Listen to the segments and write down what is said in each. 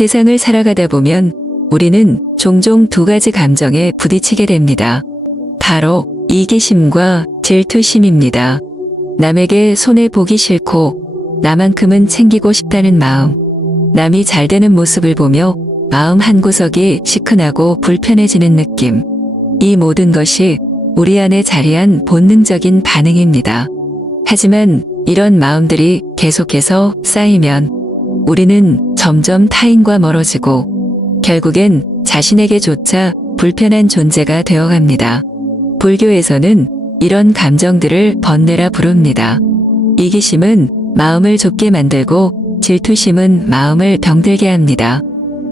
세상을 살아가다 보면 우리는 종종 두 가지 감정에 부딪히게 됩니다. 바로 이기심과 질투심입니다. 남에게 손해보기 싫고 나만큼은 챙기고 싶다는 마음, 남이 잘 되는 모습을 보며 마음 한구석이 시큰하고 불편해지는 느낌. 이 모든 것이 우리 안에 자리한 본능적인 반응입니다. 하지만 이런 마음들이 계속해서 쌓이면 우리는 점점 타인과 멀어지고 결국엔 자신에게조차 불편한 존재가 되어갑니다. 불교에서는 이런 감정들을 번뇌라 부릅니다. 이기심은 마음을 좁게 만들고 질투심은 마음을 병들게 합니다.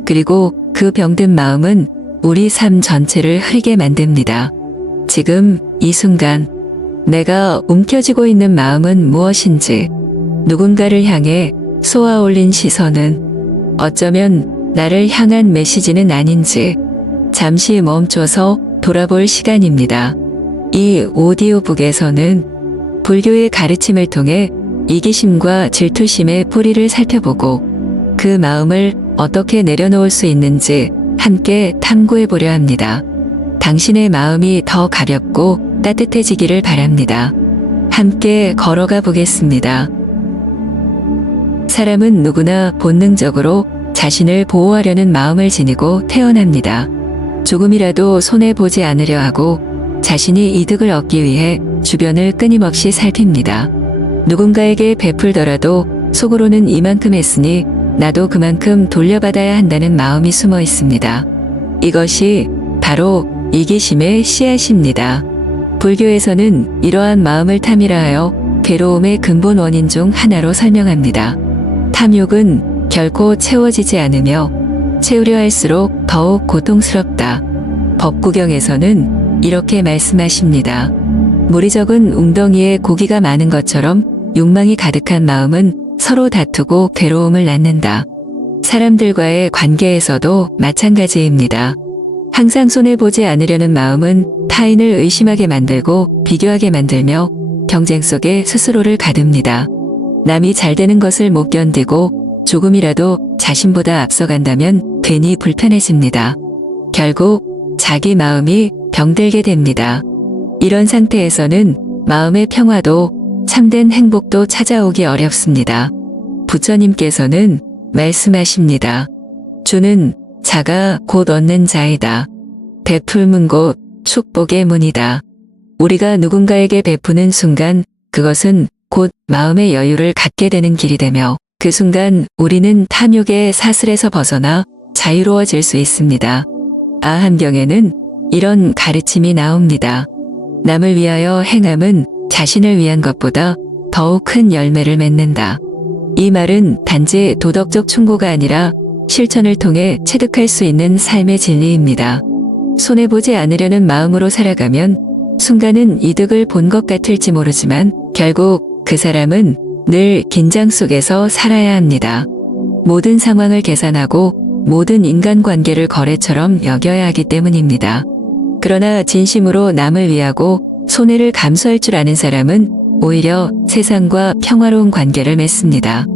그리고 그 병든 마음은 우리 삶 전체를 흐리게 만듭니다. 지금 이 순간 내가 움켜쥐고 있는 마음은 무엇인지, 누군가를 향해 쏘아 올린 시선은 어쩌면 나를 향한 메시지는 아닌지 잠시 멈춰서 돌아볼 시간입니다. 이 오디오북에서는 불교의 가르침을 통해 이기심과 질투심의 뿌리를 살펴보고 그 마음을 어떻게 내려놓을 수 있는지 함께 탐구해 보려 합니다. 당신의 마음이 더 가볍고 따뜻해지기를 바랍니다. 함께 걸어가 보겠습니다. 사람은 누구나 본능적으로 자신을 보호하려는 마음을 지니고 태어납니다. 조금이라도 손해보지 않으려 하고 자신이 이득을 얻기 위해 주변을 끊임없이 살핍니다. 누군가에게 베풀더라도 속으로는 이만큼 했으니 나도 그만큼 돌려받아야 한다는 마음이 숨어 있습니다. 이것이 바로 이기심의 씨앗입니다. 불교에서는 이러한 마음을 탐이라 하여 괴로움의 근본 원인 중 하나로 설명합니다. 탐욕은 결코 채워지지 않으며 채우려 할수록 더욱 고통스럽다. 법구경에서는 이렇게 말씀하십니다. 물이 적은 웅덩이에 고기가 많은 것처럼 욕망이 가득한 마음은 서로 다투고 괴로움을 낳는다. 사람들과의 관계에서도 마찬가지입니다. 항상 손해보지 않으려는 마음은 타인을 의심하게 만들고 비교하게 만들며 경쟁 속에 스스로를 가둡니다. 남이 잘 되는 것을 못 견디고 조금이라도 자신보다 앞서간다면 괜히 불편해집니다. 결국 자기 마음이 병들게 됩니다. 이런 상태에서는 마음의 평화도 참된 행복도 찾아오기 어렵습니다. 부처님께서는 말씀하십니다. 주는 자가 곧 얻는 자이다. 베풀문 곧 축복의 문이다. 우리가 누군가에게 베푸는 순간 그것은 곧 마음의 여유를 갖게 되는 길이 되며 그 순간 우리는 탐욕의 사슬에서 벗어나 자유로워질 수 있습니다. 아한경에는 이런 가르침이 나옵니다. 남을 위하여 행함은 자신을 위한 것보다 더욱 큰 열매를 맺는다. 이 말은 단지 도덕적 충고가 아니라 실천을 통해 체득할 수 있는 삶의 진리입니다. 손해보지 않으려는 마음으로 살아가면 순간은 이득을 본 것 같을지 모르지만 결국 그 사람은 늘 긴장 속에서 살아야 합니다. 모든 상황을 계산하고 모든 인간관계를 거래처럼 여겨야 하기 때문입니다. 그러나 진심으로 남을 위하고 손해를 감수할 줄 아는 사람은 오히려 세상과 평화로운 관계를 맺습니다.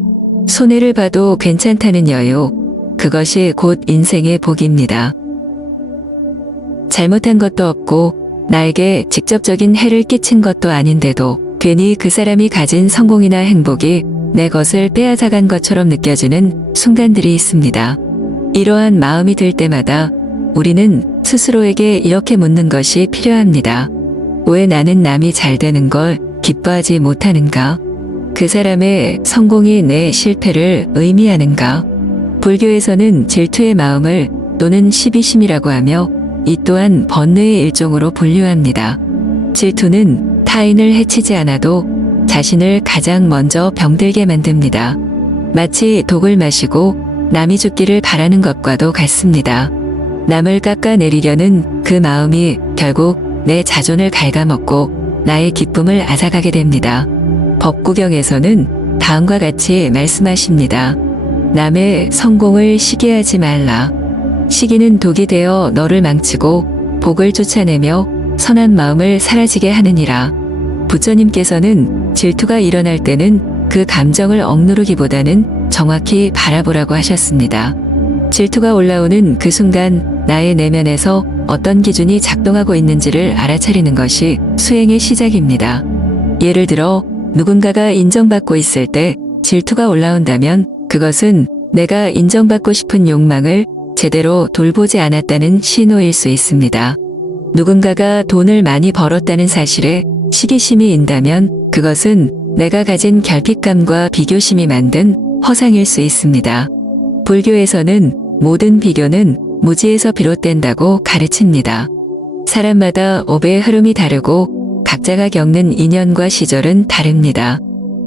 손해를 봐도 괜찮다는 여유, 그것이 곧 인생의 복입니다. 잘못한 것도 없고 나에게 직접적인 해를 끼친 것도 아닌데도 괜히 그 사람이 가진 성공이나 행복이 내 것을 빼앗아간 것처럼 느껴지는 순간들이 있습니다. 이러한 마음이 들 때마다 우리는 스스로에게 이렇게 묻는 것이 필요합니다. 왜 나는 남이 잘 되는 걸 기뻐하지 못하는가? 그 사람의 성공이 내 실패를 의미하는가? 불교에서는 질투의 마음을 또는 시비심이라고 하며 이 또한 번뇌의 일종으로 분류합니다. 질투는 타인을 해치지 않아도 자신을 가장 먼저 병들게 만듭니다. 마치 독을 마시고 남이 죽기를 바라는 것과도 같습니다. 남을 깎아내리려는 그 마음이 결국 내 자존을 갉아먹고 나의 기쁨을 앗아가게 됩니다. 법구경에서는 다음과 같이 말씀하십니다. 남의 성공을 시기하지 말라. 시기는 독이 되어 너를 망치고 복을 쫓아내며 선한 마음을 사라지게 하느니라. 부처님께서는 질투가 일어날 때는 그 감정을 억누르기보다는 정확히 바라보라고 하셨습니다. 질투가 올라오는 그 순간 나의 내면에서 어떤 기준이 작동하고 있는지를 알아차리는 것이 수행의 시작입니다. 예를 들어 누군가가 인정받고 있을 때 질투가 올라온다면 그것은 내가 인정받고 싶은 욕망을 제대로 돌보지 않았다는 신호일 수 있습니다. 누군가가 돈을 많이 벌었다는 사실에 시기심이 인다면 그것은 내가 가진 결핍감과 비교심이 만든 허상일 수 있습니다. 불교에서는 모든 비교는 무지에서 비롯된다고 가르칩니다. 사람마다 업의 흐름이 다르고 각자가 겪는 인연과 시절은 다릅니다.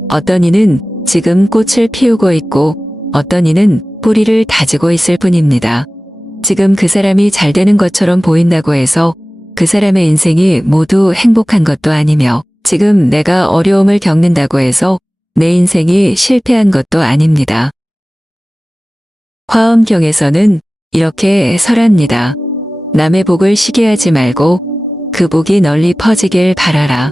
어떤 이는 지금 꽃을 피우고 있고 어떤 이는 뿌리를 다지고 있을 뿐입니다. 지금 그 사람이 잘 되는 것처럼 보인다고 해서 그 사람의 인생이 모두 행복한 것도 아니며 지금 내가 어려움을 겪는다고 해서 내 인생이 실패한 것도 아닙니다. 화엄경에서는 이렇게 설합니다. 남의 복을 시기하지 말고 그 복이 널리 퍼지길 바라라.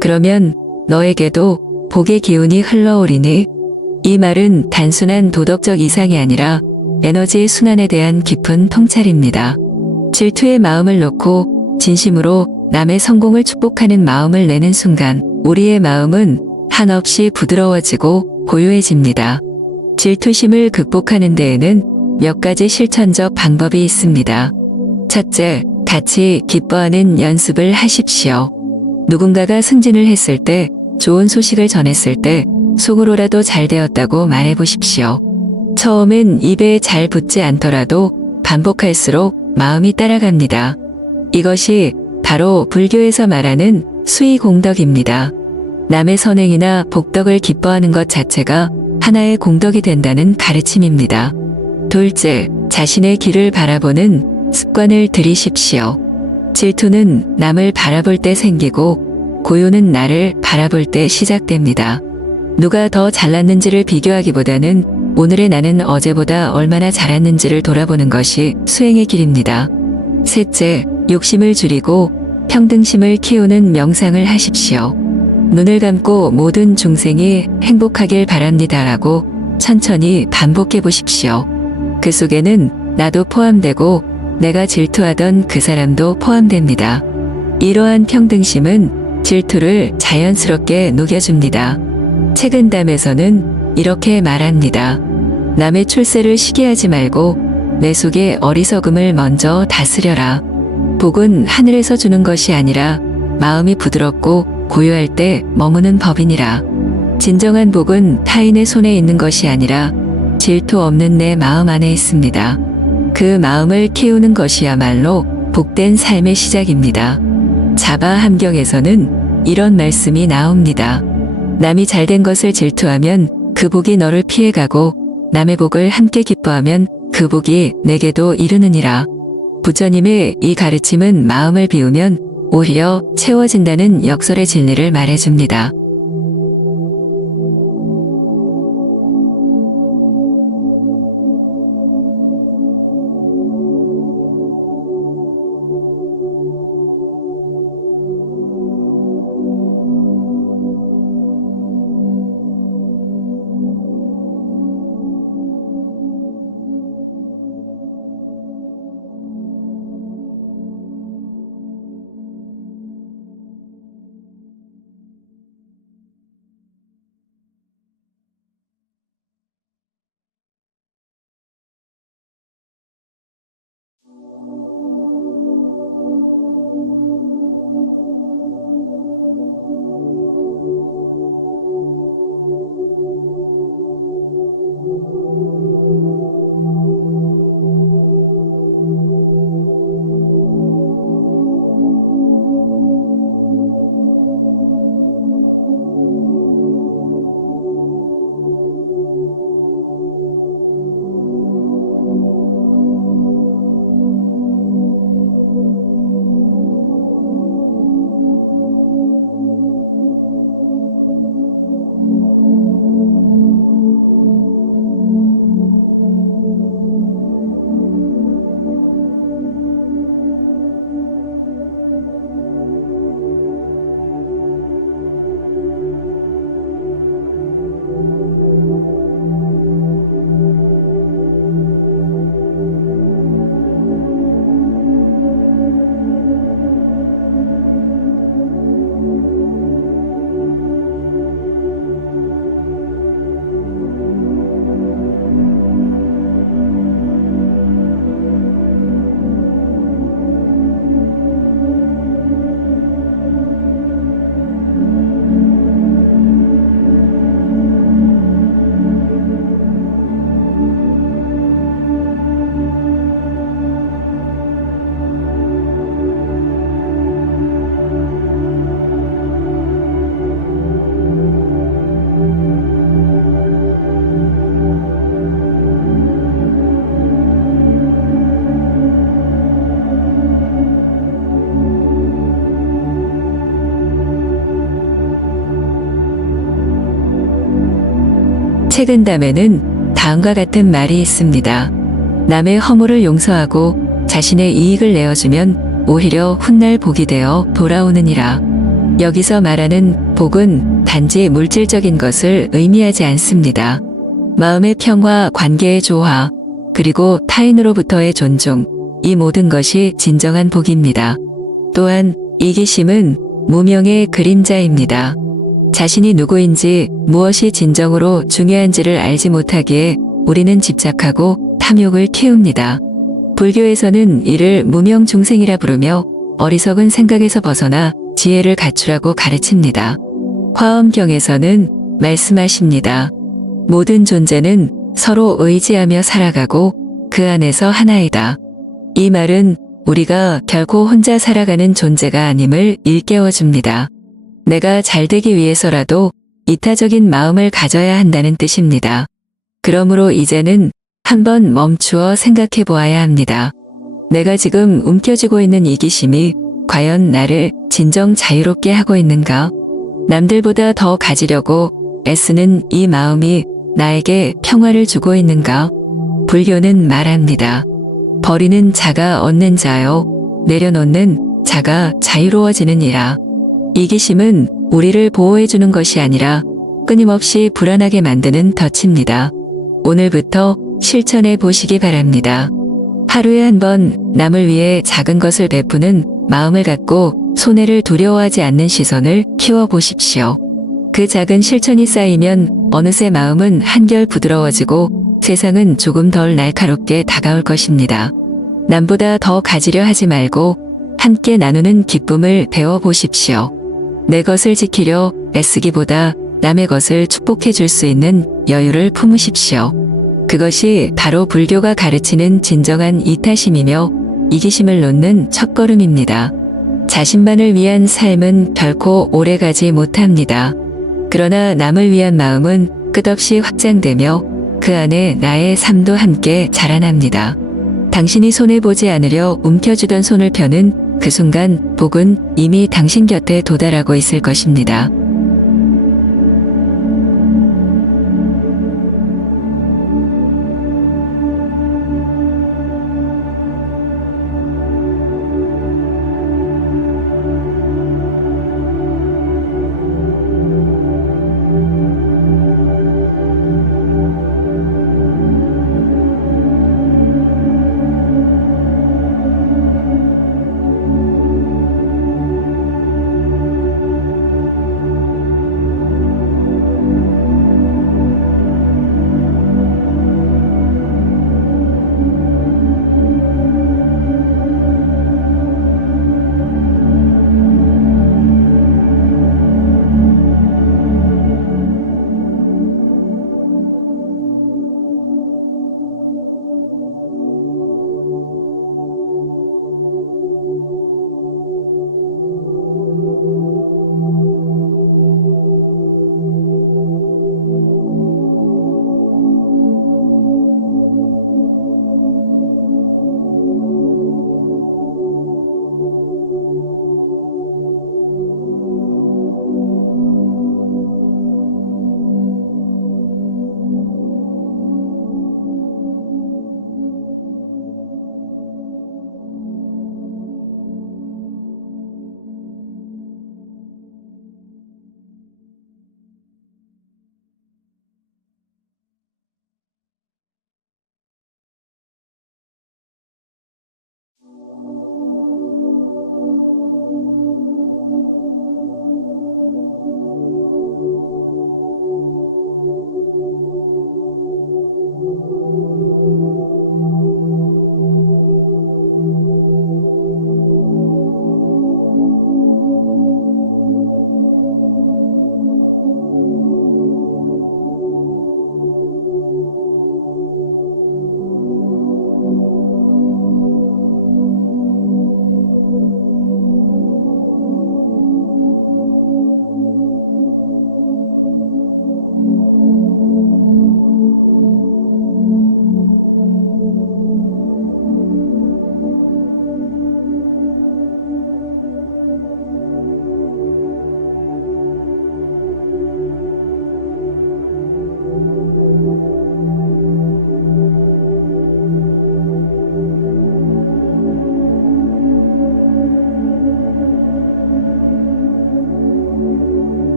그러면 너에게도 복의 기운이 흘러오리니. 이 말은 단순한 도덕적 이상이 아니라 에너지의 순환에 대한 깊은 통찰입니다. 질투의 마음을 놓고 진심으로 남의 성공을 축복하는 마음을 내는 순간 우리의 마음은 한없이 부드러워지고 고요해집니다. 질투심을 극복하는 데에는 몇 가지 실천적 방법이 있습니다. 첫째, 같이 기뻐하는 연습을 하십시오. 누군가가 승진을 했을 때, 좋은 소식을 전했을 때 속으로라도 잘 되었다고 말해보십시오. 처음엔 입에 잘 붙지 않더라도 반복할수록 마음이 따라갑니다. 이것이 바로 불교에서 말하는 수의공덕입니다. 남의 선행이나 복덕을 기뻐하는 것 자체가 하나의 공덕이 된다는 가르침입니다. 둘째, 자신의 길을 바라보는 습관을 들이십시오. 질투는 남을 바라볼 때 생기고 고요는 나를 바라볼 때 시작됩니다. 누가 더 잘났는지를 비교하기보다는 오늘의 나는 어제보다 얼마나 잘했는지를 돌아보는 것이 수행의 길입니다. 셋째, 욕심을 줄이고 평등심을 키우는 명상을 하십시오. 눈을 감고 모든 중생이 행복하길 바랍니다라고 천천히 반복해 보십시오. 그 속에는 나도 포함되고 내가 질투하던 그 사람도 포함됩니다. 이러한 평등심은 질투를 자연스럽게 녹여줍니다. 책은담에서는 이렇게 말합니다. 남의 출세를 시기하지 말고 내 속의 어리석음을 먼저 다스려라. 복은 하늘에서 주는 것이 아니라 마음이 부드럽고 고요할 때 머무는 법이니라. 진정한 복은 타인의 손에 있는 것이 아니라 질투 없는 내 마음 안에 있습니다. 그 마음을 키우는 것이야말로 복된 삶의 시작입니다. 자바함경에서는 이런 말씀이 나옵니다. 남이 잘된 것을 질투하면 그 복이 너를 피해가고 남의 복을 함께 기뻐하면 그 복이 내게도 이르느니라. 부처님의 이 가르침은 마음을 비우면 오히려 채워진다는 역설의 진리를 말해줍니다. 책은담에는 다음과 같은 말이 있습니다. 남의 허물을 용서하고 자신의 이익을 내어주면 오히려 훗날 복이 되어 돌아오느니라. 여기서 말하는 복은 단지 물질적인 것을 의미하지 않습니다. 마음의 평화, 관계의 조화, 그리고 타인으로부터의 존중, 이 모든 것이 진정한 복입니다. 또한 이기심은 무명의 그림자입니다. 자신이 누구인지 무엇이 진정으로 중요한지를 알지 못하기에 우리는 집착하고 탐욕을 키웁니다. 불교에서는 이를 무명중생이라 부르며 어리석은 생각에서 벗어나 지혜를 갖추라고 가르칩니다. 화엄경에서는 말씀하십니다. 모든 존재는 서로 의지하며 살아가고 그 안에서 하나이다. 이 말은 우리가 결코 혼자 살아가는 존재가 아님을 일깨워줍니다. 내가 잘되기 위해서라도 이타적인 마음을 가져야 한다는 뜻입니다. 그러므로 이제는 한번 멈추어 생각해 보아야 합니다. 내가 지금 움켜쥐고 있는 이기심이 과연 나를 진정 자유롭게 하고 있는가? 남들보다 더 가지려고 애쓰는 이 마음이 나에게 평화를 주고 있는가? 불교는 말합니다. 버리는 자가 얻는 자요, 내려놓는 자가 자유로워지느니라. 이기심은 우리를 보호해주는 것이 아니라 끊임없이 불안하게 만드는 덫입니다. 오늘부터 실천해 보시기 바랍니다. 하루에 한 번 남을 위해 작은 것을 베푸는 마음을 갖고 손해를 두려워하지 않는 시선을 키워보십시오. 그 작은 실천이 쌓이면 어느새 마음은 한결 부드러워지고 세상은 조금 덜 날카롭게 다가올 것입니다. 남보다 더 가지려 하지 말고 함께 나누는 기쁨을 배워보십시오. 내 것을 지키려 애쓰기보다 남의 것을 축복해 줄 수 있는 여유를 품으십시오. 그것이 바로 불교가 가르치는 진정한 이타심이며 이기심을 놓는 첫걸음입니다. 자신만을 위한 삶은 결코 오래가지 못합니다. 그러나 남을 위한 마음은 끝없이 확장되며 그 안에 나의 삶도 함께 자라납니다. 당신이 손해보지 않으려 움켜쥐던 손을 펴는 그 순간 복은 이미 당신 곁에 도달하고 있을 것입니다.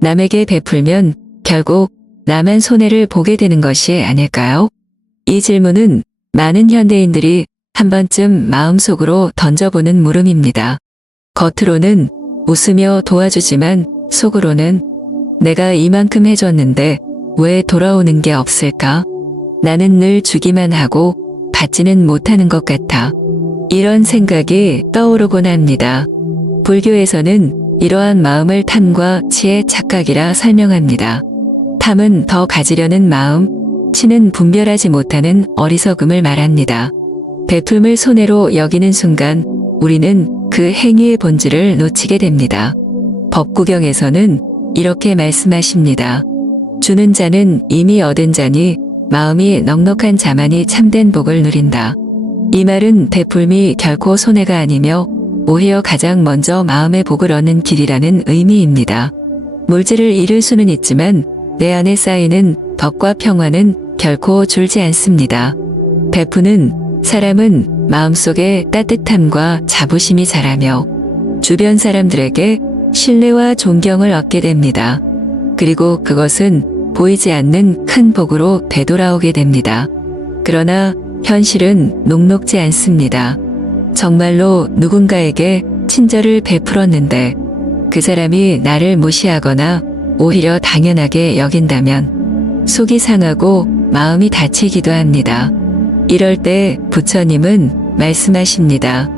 남에게 베풀면 결국 나만 손해를 보게 되는 것이 아닐까요? 이 질문은 많은 현대인들이 한 번쯤 마음속으로 던져보는 물음입니다. 겉으로는 웃으며 도와주지만 속으로는 내가 이만큼 해줬는데 왜 돌아오는 게 없을까? 나는 늘 주기만 하고 받지는 못하는 것 같아. 이런 생각이 떠오르곤 합니다. 불교에서는 이러한 마음을 탐과 치의 착각이라 설명합니다. 탐은 더 가지려는 마음, 치는 분별하지 못하는 어리석음을 말합니다. 베품을 손해로 여기는 순간 우리는 그 행위의 본질을 놓치게 됩니다. 법구경에서는 이렇게 말씀하십니다. 주는 자는 이미 얻은 자니 마음이 넉넉한 자만이 참된 복을 누린다. 이 말은 베풀미 결코 손해가 아니며 오히려 가장 먼저 마음의 복을 얻는 길이라는 의미입니다. 물질을 잃을 수는 있지만 내 안에 쌓이는 덕과 평화는 결코 줄지 않습니다. 베푸는 사람은 마음속에 따뜻함과 자부심이 자라며 주변 사람들에게 신뢰와 존경을 얻게 됩니다. 그리고 그것은 보이지 않는 큰 복으로 되돌아오게 됩니다. 그러나 현실은 녹록지 않습니다. 정말로 누군가에게 친절을 베풀었는데 그 사람이 나를 무시하거나 오히려 당연하게 여긴다면 속이 상하고 마음이 다치기도 합니다. 이럴 때 부처님은 말씀하십니다.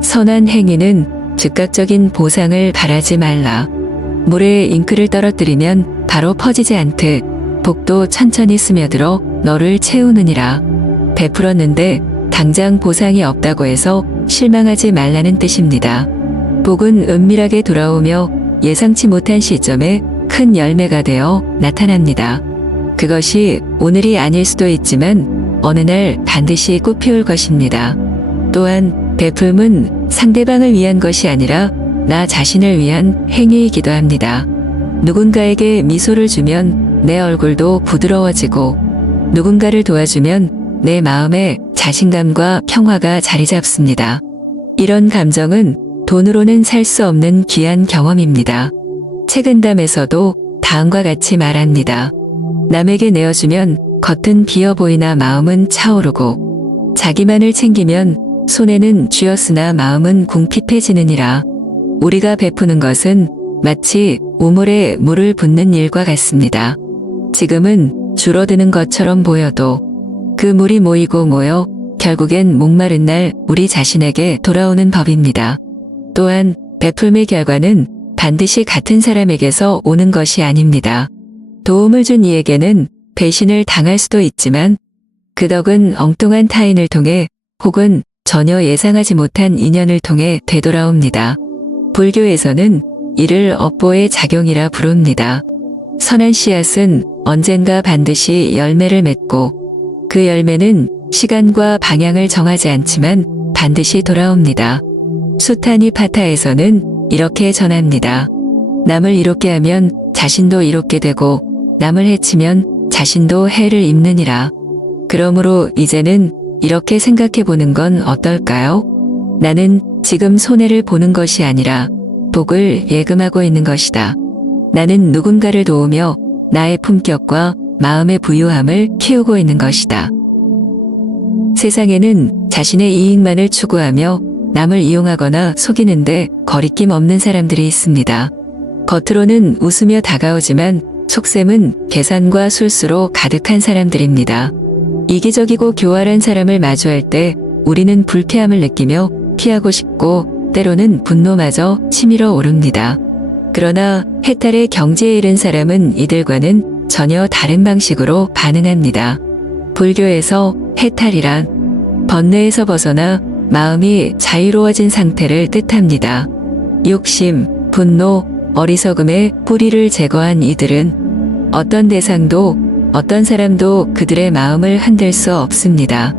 선한 행위는 즉각적인 보상을 바라지 말라. 물에 잉크를 떨어뜨리면 바로 퍼지지 않듯 복도 천천히 스며들어 너를 채우느니라. 베풀었는데 당장 보상이 없다고 해서 실망하지 말라는 뜻입니다. 복은 은밀하게 돌아오며 예상치 못한 시점에 큰 열매가 되어 나타납니다. 그것이 오늘이 아닐 수도 있지만 어느 날 반드시 꽃피울 것입니다. 또한 베품은 상대방을 위한 것이 아니라 나 자신을 위한 행위이기도 합니다. 누군가에게 미소를 주면 내 얼굴도 부드러워지고 누군가를 도와주면 내 마음에 자신감과 평화가 자리 잡습니다. 이런 감정은 돈으로는 살 수 없는 귀한 경험입니다. 책은담에서도 다음과 같이 말합니다. 남에게 내어주면 겉은 비어 보이나 마음은 차오르고 자기만을 챙기면 손에는 쥐었으나 마음은 궁핍해지느니라. 우리가 베푸는 것은 마치 우물에 물을 붓는 일과 같습니다. 지금은 줄어드는 것처럼 보여도 그 물이 모이고 모여 결국엔 목마른 날 우리 자신에게 돌아오는 법입니다. 또한 베풀의 결과는 반드시 같은 사람에게서 오는 것이 아닙니다. 도움을 준 이에게는 배신을 당할 수도 있지만 그 덕은 엉뚱한 타인을 통해 혹은 전혀 예상하지 못한 인연을 통해 되돌아옵니다. 불교에서는 이를 업보의 작용이라 부릅니다. 선한 씨앗은 언젠가 반드시 열매를 맺고 그 열매는 시간과 방향을 정하지 않지만 반드시 돌아옵니다. 수타니 파타에서는 이렇게 전합니다. 남을 이롭게 하면 자신도 이롭게 되고 남을 해치면 자신도 해를 입느니라. 그러므로 이제는 이렇게 생각해 보는 건 어떨까요? 나는 지금 손해를 보는 것이 아니라 복을 예금하고 있는 것이다. 나는 누군가를 도우며 나의 품격과 마음의 부유함을 키우고 있는 것이다. 세상에는 자신의 이익만을 추구하며 남을 이용하거나 속이는데 거리낌 없는 사람들이 있습니다. 겉으로는 웃으며 다가오지만 속셈은 계산과 술수로 가득한 사람들입니다. 이기적이고 교활한 사람을 마주할 때 우리는 불쾌함을 느끼며 피하고 싶고 때로는 분노마저 치밀어 오릅니다. 그러나 해탈의 경지에 이른 사람은 이들과는 전혀 다른 방식으로 반응합니다. 불교에서 해탈이란 번뇌에서 벗어나 마음이 자유로워진 상태를 뜻합니다. 욕심, 분노, 어리석음의 뿌리를 제거한 이들은 어떤 대상도 어떤 사람도 그들의 마음을 흔들 수 없습니다.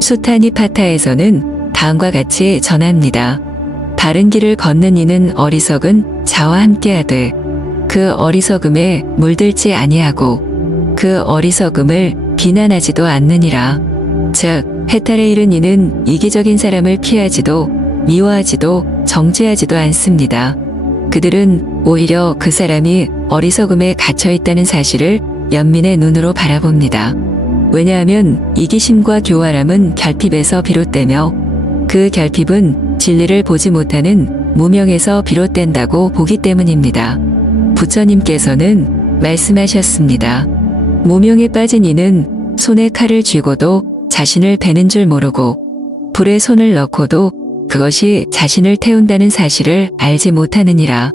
수타니 파타에서는 다음과 같이 전합니다. 바른 길을 걷는 이는 어리석은 자와 함께하되 그 어리석음에 물들지 아니하고 그 어리석음을 비난하지도 않느니라. 즉 해탈에 이른 이는 이기적인 사람을 피하지도 미워하지도 정죄하지도 않습니다. 그들은 오히려 그 사람이 어리석음에 갇혀 있다는 사실을 연민의 눈으로 바라봅니다. 왜냐하면 이기심과 교활함은 결핍에서 비롯되며 그 결핍은 진리를 보지 못하는 무명에서 비롯된다고 보기 때문입니다. 부처님께서는 말씀하셨습니다. 무명에 빠진 이는 손에 칼을 쥐고도 자신을 베는 줄 모르고 불에 손을 넣고도 그것이 자신을 태운다는 사실을 알지 못하느니라.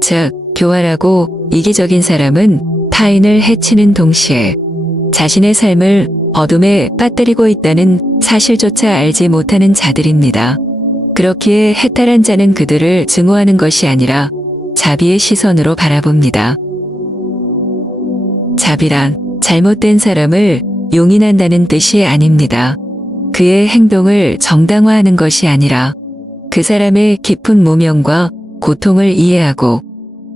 즉, 교활하고 이기적인 사람은 타인을 해치는 동시에 자신의 삶을 어둠에 빠뜨리고 있다는 사실조차 알지 못하는 자들입니다. 그렇기에 해탈한 자는 그들을 증오하는 것이 아니라 자비의 시선으로 바라봅니다. 자비란 잘못된 사람을 용인한다는 뜻이 아닙니다. 그의 행동을 정당화하는 것이 아니라 그 사람의 깊은 무명과 고통을 이해하고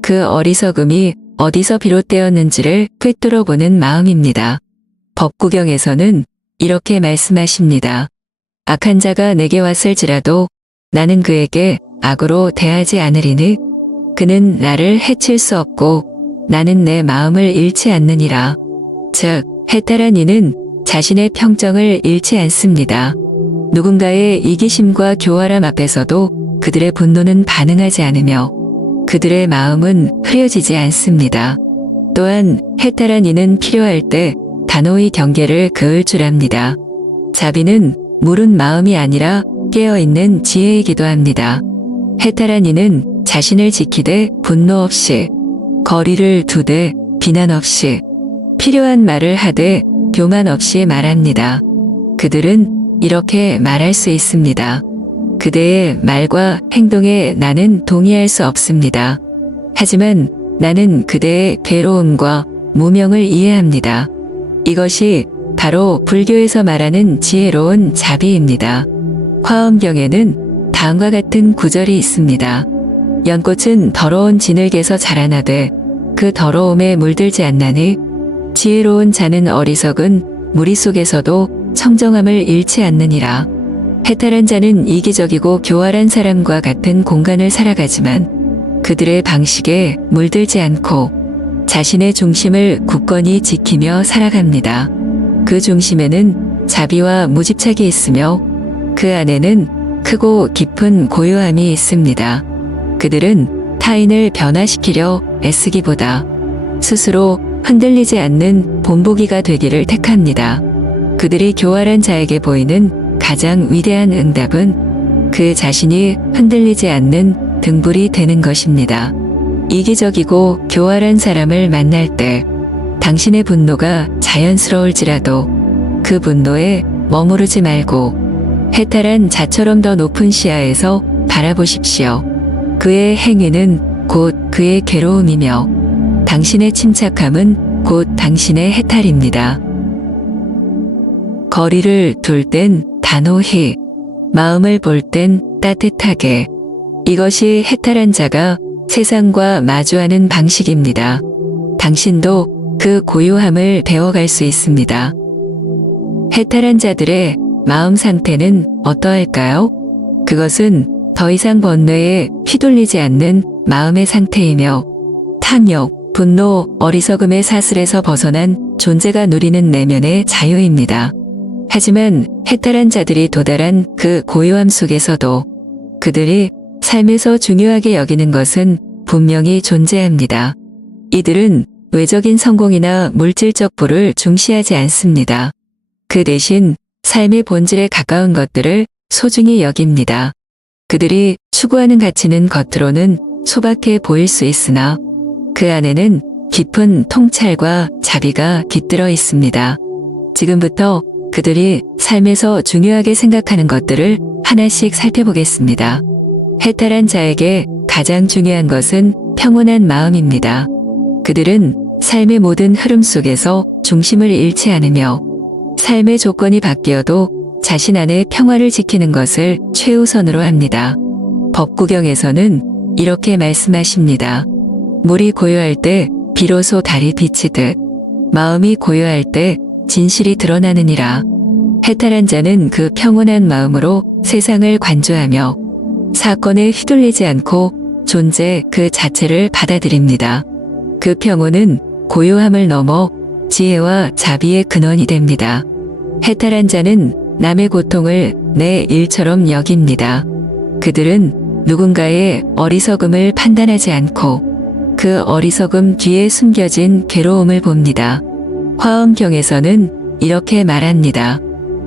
그 어리석음이 어디서 비롯되었는지를 꿰뚫어보는 마음입니다. 법구경에서는 이렇게 말씀하십니다. 악한 자가 내게 왔을지라도 나는 그에게 악으로 대하지 않으리니 그는 나를 해칠 수 없고 나는 내 마음을 잃지 않느니라. 즉, 해탈한 이는 자신의 평정을 잃지 않습니다. 누군가의 이기심과 교활함 앞에서도 그들의 분노는 반응하지 않으며 그들의 마음은 흐려지지 않습니다. 또한 해탈한 이는 필요할 때 단호히 경계를 그을 줄 압니다. 자비는 무른 마음이 아니라 깨어있는 지혜이기도 합니다. 해탈한 이는 자신을 지키되 분노 없이, 거리를 두되 비난 없이, 필요한 말을 하되 교만 없이 말합니다. 그들은 이렇게 말할 수 있습니다. 그대의 말과 행동에 나는 동의할 수 없습니다. 하지만 나는 그대의 괴로움과 무명을 이해합니다. 이것이 바로 불교에서 말하는 지혜로운 자비입니다. 화엄경에는 다음과 같은 구절이 있습니다. 연꽃은 더러운 진흙에서 자라나되 그 더러움에 물들지 않나니 지혜로운 자는 어리석은 무리 속에서도 청정함을 잃지 않느니라. 해탈한 자는 이기적이고 교활한 사람과 같은 공간을 살아가지만 그들의 방식에 물들지 않고 자신의 중심을 굳건히 지키며 살아갑니다. 그 중심에는 자비와 무집착이 있으며 그 안에는 크고 깊은 고요함이 있습니다. 그들은 타인을 변화시키려 애쓰기보다 스스로 흔들리지 않는 본보기가 되기를 택합니다. 그들이 교활한 자에게 보이는 가장 위대한 응답은 그 자신이 흔들리지 않는 등불이 되는 것입니다. 이기적이고 교활한 사람을 만날 때 당신의 분노가 자연스러울지라도 그 분노에 머무르지 말고 해탈한 자처럼 더 높은 시야에서 바라보십시오. 그의 행위는 곧 그의 괴로움이며 당신의 침착함은 곧 당신의 해탈입니다. 거리를 둘 땐 단호히, 마음을 볼 땐 따뜻하게. 이것이 해탈한 자가 세상과 마주하는 방식입니다. 당신도 그 고요함을 배워갈 수 있습니다. 해탈한 자들의 마음 상태는 어떠할까요? 그것은 더 이상 번뇌에 휘둘리지 않는 마음의 상태이며 탐욕, 분노, 어리석음의 사슬에서 벗어난 존재가 누리는 내면의 자유입니다. 하지만 해탈한 자들이 도달한 그 고요함 속에서도 그들이 삶에서 중요하게 여기는 것은 분명히 존재합니다. 이들은 외적인 성공이나 물질적 부를 중시하지 않습니다. 그 대신 삶의 본질에 가까운 것들을 소중히 여깁니다. 그들이 추구하는 가치는 겉으로는 소박해 보일 수 있으나 그 안에는 깊은 통찰과 자비가 깃들어 있습니다. 지금부터 그들이 삶에서 중요하게 생각하는 것들을 하나씩 살펴보겠습니다. 해탈한 자에게 가장 중요한 것은 평온한 마음입니다. 그들은 삶의 모든 흐름 속에서 중심을 잃지 않으며 삶의 조건이 바뀌어도 자신 안의 평화를 지키는 것을 최우선으로 합니다. 법구경에서는 이렇게 말씀하십니다. 물이 고요할 때 비로소 달이 비치듯 마음이 고요할 때 진실이 드러나느니라. 해탈한 자는 그 평온한 마음으로 세상을 관조하며 사건에 휘둘리지 않고 존재 그 자체를 받아들입니다. 그 평온은 고요함을 넘어 지혜와 자비의 근원이 됩니다. 해탈한 자는 남의 고통을 내 일처럼 여깁니다. 그들은 누군가의 어리석음을 판단하지 않고 그 어리석음 뒤에 숨겨진 괴로움을 봅니다. 화엄경에서는 이렇게 말합니다.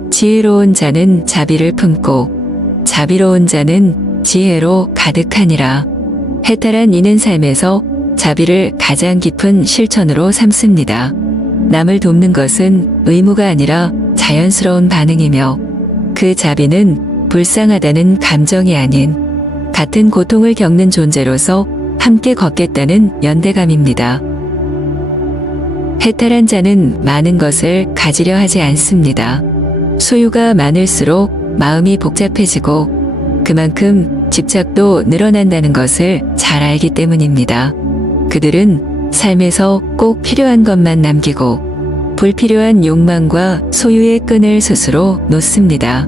지혜로운 자는 자비를 품고 자비로운 자는 지혜로 가득하니라. 해탈한 이는 삶에서 자비를 가장 깊은 실천으로 삼습니다. 남을 돕는 것은 의무가 아니라 자연스러운 반응이며 그 자비는 불쌍하다는 감정이 아닌 같은 고통을 겪는 존재로서 함께 걷겠다는 연대감입니다. 해탈한 자는 많은 것을 가지려 하지 않습니다. 소유가 많을수록 마음이 복잡해지고 그만큼 집착도 늘어난다는 것을 잘 알기 때문입니다. 그들은 삶에서 꼭 필요한 것만 남기고 불필요한 욕망과 소유의 끈을 스스로 놓습니다.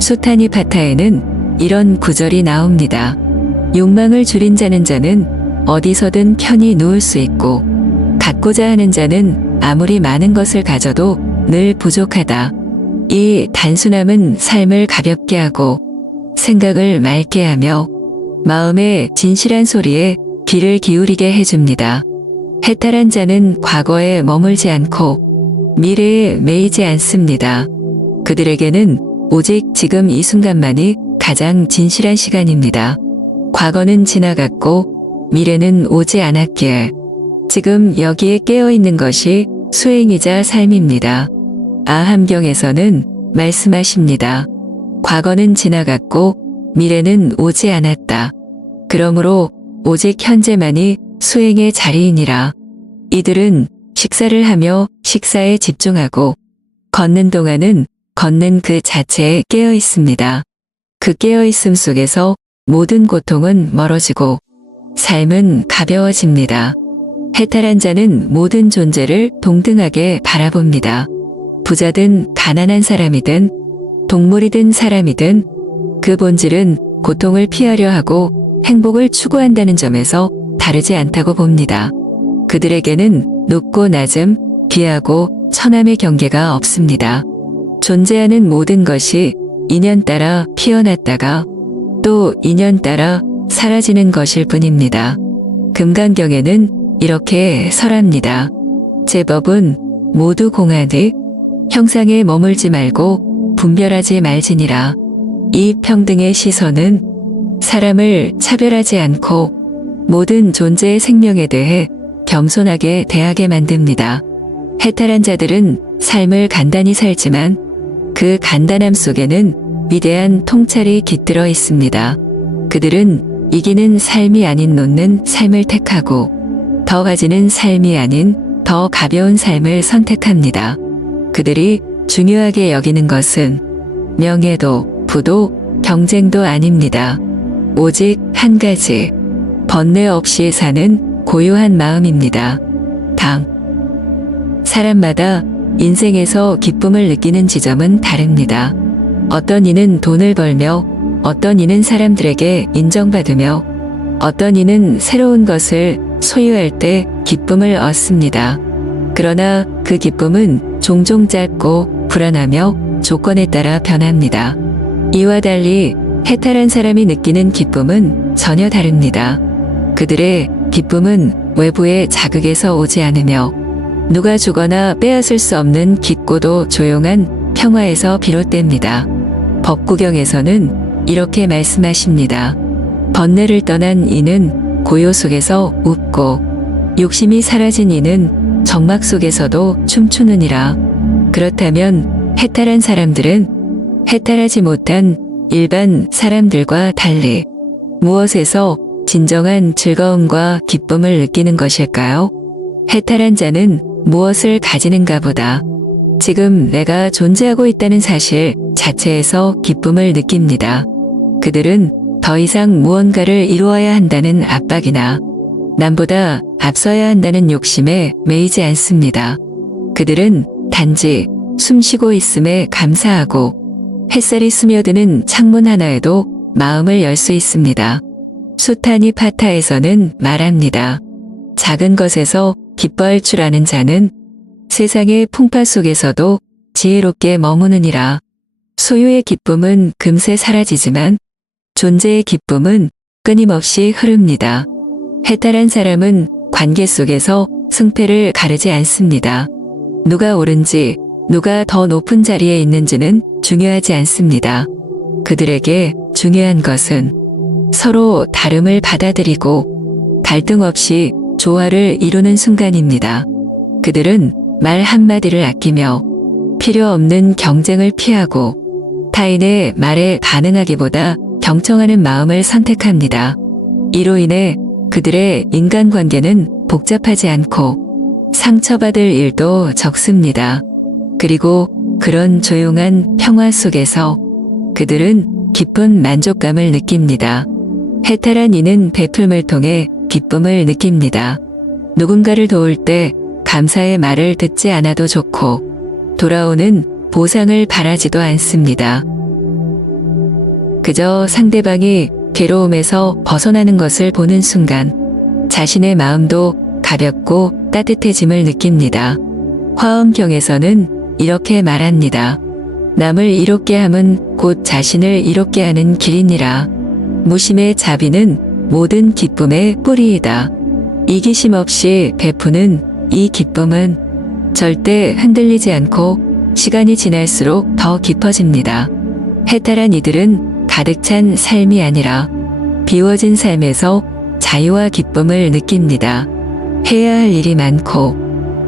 수타니파타에는 이런 구절이 나옵니다. 욕망을 줄인 자는 어디서든 편히 누울 수 있고 갖고자 하는 자는 아무리 많은 것을 가져도 늘 부족하다. 이 단순함은 삶을 가볍게 하고 생각을 맑게 하며 마음의 진실한 소리에 귀를 기울이게 해줍니다. 해탈한 자는 과거에 머물지 않고 미래에 매이지 않습니다. 그들에게는 오직 지금 이 순간만이 가장 진실한 시간입니다. 과거는 지나갔고 미래는 오지 않았기에 지금 여기에 깨어있는 것이 수행이자 삶입니다. 아함경에서는 말씀하십니다. 과거는 지나갔고 미래는 오지 않았다. 그러므로 오직 현재만이 수행의 자리이니라. 이들은 식사를 하며 식사에 집중하고 걷는 동안은 걷는 그 자체에 깨어 있습니다. 그 깨어 있음 속에서 모든 고통은 멀어지고 삶은 가벼워집니다. 해탈한 자는 모든 존재를 동등하게 바라봅니다. 부자든 가난한 사람이든 동물이든 사람이든 그 본질은 고통을 피하려 하고 행복을 추구한다는 점에서 다르지 않다고 봅니다. 그들에게는 높고 낮음, 귀하고 천함의 경계가 없습니다. 존재하는 모든 것이 인연 따라 피어났다가 또 인연 따라 사라지는 것일 뿐입니다. 금강경에는 이렇게 설합니다. 제법은 모두 공하되 형상에 머물지 말고 분별하지 말지니라. 이 평등의 시선은 사람을 차별하지 않고 모든 존재의 생명에 대해 겸손하게 대하게 만듭니다. 해탈한 자들은 삶을 간단히 살지만 그 간단함 속에는 위대한 통찰이 깃들어 있습니다. 그들은 이기는 삶이 아닌 놓는 삶을 택하고 더 가지는 삶이 아닌 더 가벼운 삶을 선택합니다. 그들이 중요하게 여기는 것은 명예도, 부도, 경쟁도 아닙니다. 오직 한 가지, 번뇌 없이 사는 고요한 마음입니다. 사람마다 인생에서 기쁨을 느끼는 지점은 다릅니다. 어떤 이는 돈을 벌며 어떤 이는 사람들에게 인정받으며 어떤 이는 새로운 것을 소유할 때 기쁨을 얻습니다. 그러나 그 기쁨은 종종 짧고 불안하며 조건에 따라 변합니다. 이와 달리 해탈한 사람이 느끼는 기쁨은 전혀 다릅니다. 그들의 기쁨은 외부의 자극에서 오지 않으며 누가 주거나 빼앗을 수 없는 깊고도 조용한 평화에서 비롯됩니다. 법구경에서는 이렇게 말씀하십니다. 번뇌를 떠난 이는 고요 속에서 웃고 욕심이 사라진 이는 정막 속에서도 춤추느니라. 그렇다면 해탈한 사람들은 해탈하지 못한 일반 사람들과 달리 무엇에서 진정한 즐거움과 기쁨을 느끼는 것일까요? 해탈한 자는 무엇을 가지는가 보다 지금 내가 존재하고 있다는 사실 자체에서 기쁨을 느낍니다. 그들은 더 이상 무언가를 이루어야 한다는 압박이나 남보다 앞서야 한다는 욕심에 매이지 않습니다. 그들은 단지 숨쉬고 있음에 감사하고 햇살이 스며드는 창문 하나에도 마음을 열 수 있습니다. 수타니파타에서는 말합니다. 작은 것에서 기뻐할 줄 아는 자는 세상의 풍파 속에서도 지혜롭게 머무느니라. 소유의 기쁨은 금세 사라지지만 존재의 기쁨은 끊임없이 흐릅니다. 해탈한 사람은 관계 속에서 승패를 가르지 않습니다. 누가 옳은지, 누가 더 높은 자리에 있는지는 중요하지 않습니다. 그들에게 중요한 것은 서로 다름을 받아들이고 갈등 없이 조화를 이루는 순간입니다. 그들은 말 한마디를 아끼며 필요 없는 경쟁을 피하고 타인의 말에 반응하기보다 경청하는 마음을 선택합니다. 이로 인해 그들의 인간관계는 복잡하지 않고 상처받을 일도 적습니다. 그리고 그런 조용한 평화 속에서 그들은 깊은 만족감을 느낍니다. 해탈한 이는 베풀음을 통해 기쁨을 느낍니다. 누군가를 도울 때 감사의 말을 듣지 않아도 좋고 돌아오는 보상을 바라지도 않습니다. 그저 상대방이 괴로움에서 벗어나는 것을 보는 순간 자신의 마음도 가볍고 따뜻해짐을 느낍니다. 화엄경에서는 이렇게 말합니다. 남을 이롭게 함은 곧 자신을 이롭게 하는 길이니라. 무심의 자비는 모든 기쁨의 뿌리이다. 이기심 없이 베푸는 이 기쁨은 절대 흔들리지 않고 시간이 지날수록 더 깊어집니다. 해탈한 이들은 가득 찬 삶이 아니라 비워진 삶에서 자유와 기쁨을 느낍니다. 해야 할 일이 많고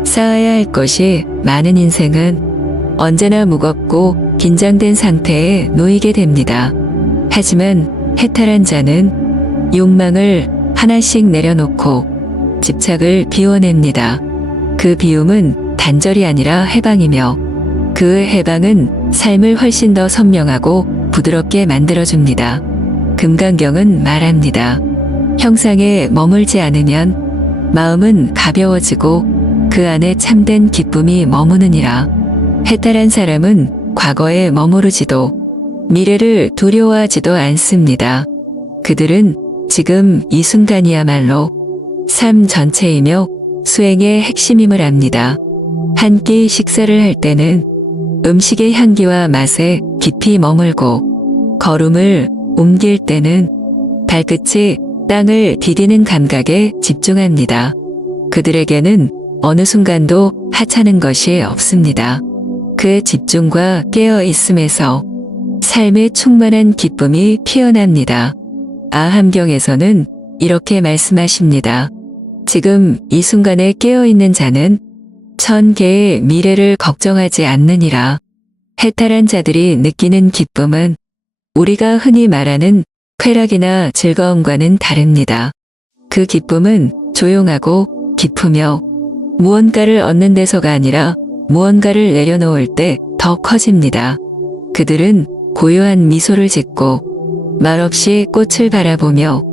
쌓아야 할 것이 많은 인생은 언제나 무겁고 긴장된 상태에 놓이게 됩니다. 하지만 해탈한 자는 욕망을 하나씩 내려놓고 집착을 비워냅니다. 그 비움은 단절이 아니라 해방이며 그 해방은 삶을 훨씬 더 선명하고 부드럽게 만들어줍니다. 금강경은 말합니다. 형상에 머물지 않으면 마음은 가벼워지고 그 안에 참된 기쁨이 머무느니라. 해탈한 사람은 과거에 머무르지도 미래를 두려워하지도 않습니다. 그들은 지금 이 순간이야말로 삶 전체이며 수행의 핵심임을 압니다. 한 끼 식사를 할 때는 음식의 향기와 맛에 깊이 머물고 걸음을 옮길 때는 발끝이 땅을 디디는 감각에 집중합니다. 그들에게는 어느 순간도 하찮은 것이 없습니다. 그 집중과 깨어있음에서 삶의 충만한 기쁨이 피어납니다. 아함경에서는 이렇게 말씀하십니다. 지금 이 순간에 깨어있는 자는 1000개의 미래를 걱정하지 않느니라. 해탈한 자들이 느끼는 기쁨은 우리가 흔히 말하는 쾌락이나 즐거움과는 다릅니다. 그 기쁨은 조용하고 깊으며 무언가를 얻는 데서가 아니라 무언가를 내려놓을 때 더 커집니다. 그들은 고요한 미소를 짓고 말없이 꽃을 바라보며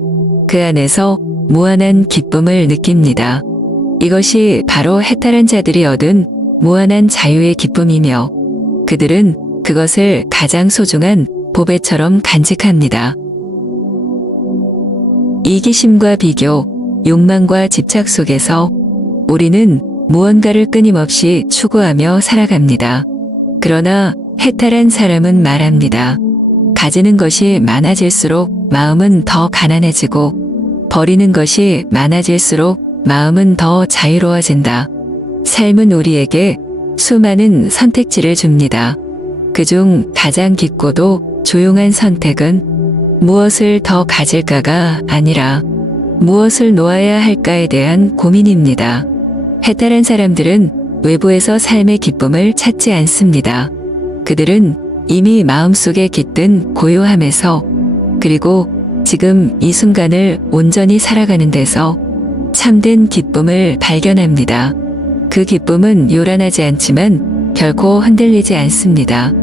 그 안에서 무한한 기쁨을 느낍니다. 이것이 바로 해탈한 자들이 얻은 무한한 자유의 기쁨이며 그들은 그것을 가장 소중한 보배처럼 간직합니다. 이기심과 비교, 욕망과 집착 속에서 우리는 무언가를 끊임없이 추구하며 살아갑니다. 그러나 해탈한 사람은 말합니다. 가지는 것이 많아질수록 마음은 더 가난해지고 버리는 것이 많아질수록 마음은 더 자유로워진다. 삶은 우리에게 수많은 선택지를 줍니다. 그중 가장 깊고도 조용한 선택은 무엇을 더 가질까가 아니라 무엇을 놓아야 할까에 대한 고민입니다. 해탈한 사람들은 외부에서 삶의 기쁨을 찾지 않습니다. 그들은 이미 마음속에 깃든 고요함에서 그리고 지금 이 순간을 온전히 살아가는 데서 참된 기쁨을 발견합니다. 그 기쁨은 요란하지 않지만 결코 흔들리지 않습니다.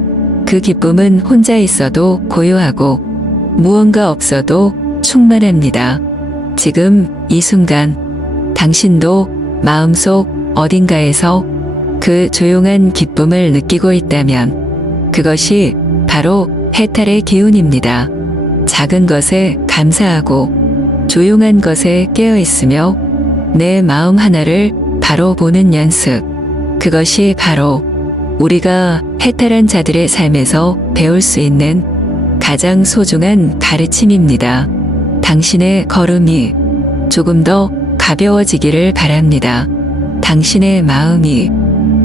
그 기쁨은 혼자 있어도 고요하고 무언가 없어도 충만합니다. 지금 이 순간 당신도 마음속 어딘가에서 그 조용한 기쁨을 느끼고 있다면 그것이 바로 해탈의 기운입니다. 작은 것에 감사하고 조용한 것에 깨어있으며 내 마음 하나를 바로 보는 연습. 그것이 바로 우리가 해탈한 자들의 삶에서 배울 수 있는 가장 소중한 가르침입니다. 당신의 걸음이 조금 더 가벼워지기를 바랍니다. 당신의 마음이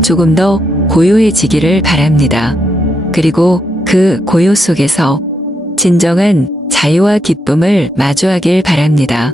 조금 더 고요해지기를 바랍니다. 그리고 그 고요 속에서 진정한 자유와 기쁨을 마주하길 바랍니다.